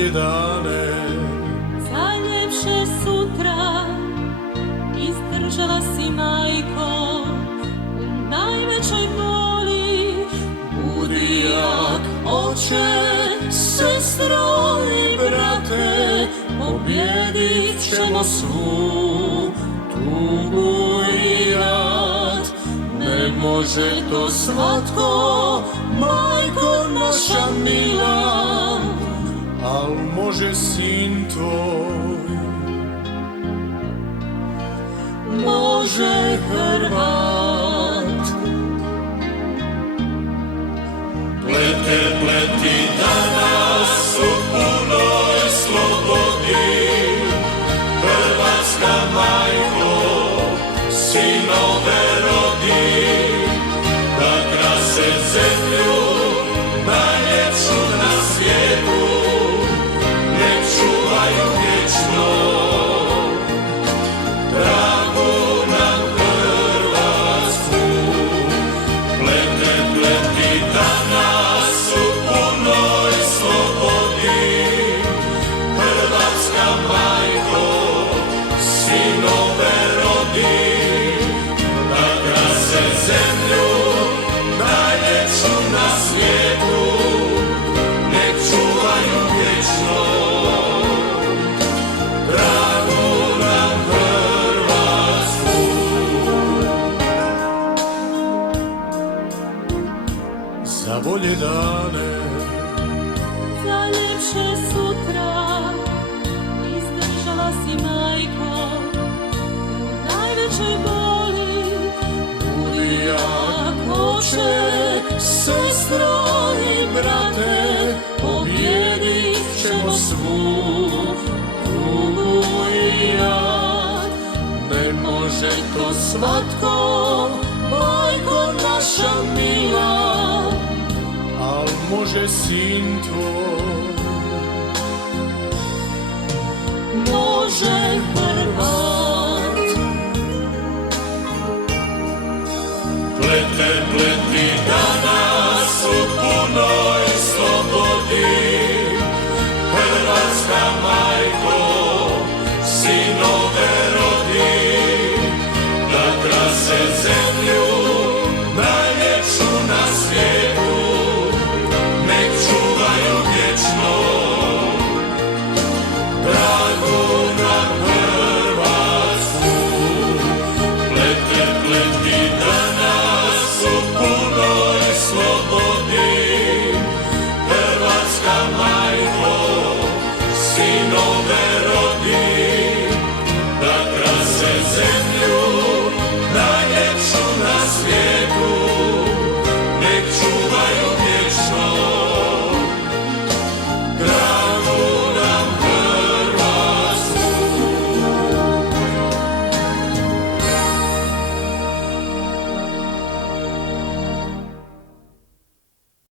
bolje dane, za ljepše sutra. Izdržala si, majko, u najvećoj boli. budi jak, oče, sestro i brate, pobjedit ćemo svu tugu i jad. Ne može to svatko, majko naša mila, al može sin tvoj, može Hrvat. Pleti danas u punoj slobodi, Hrvatska majko, sinove rodi, da krase zemlju najljepšu na svijetu, nek čuvaju vječno dragu nam Hrvatsku. Pleti danas u punoj slobodi, Hrvatska majko, sinove rodi, da krase zemlju najljepšu na svijetu, nek čuvaju vječno dragu nam Hrvatsku. Za bolje dane, Za ljepše sutra. Izdržala si, majko, u najvećoj boli. budi jak, oče, sestro i brate, pobjedit ćemo svu tugu i jad. Ne može to svatko, majko naša mila, al može sin tvoj, Može Hrvat. Pleti danas u punoj slobodi, Hrvatska majko, sinove rodi, da krase zemlju najljepšu na svijetu, nek čuvaju vječno dragu nam Hrvatsku. Pleti danas u punoj slobodi, Hrvatska majko, sinove rodi,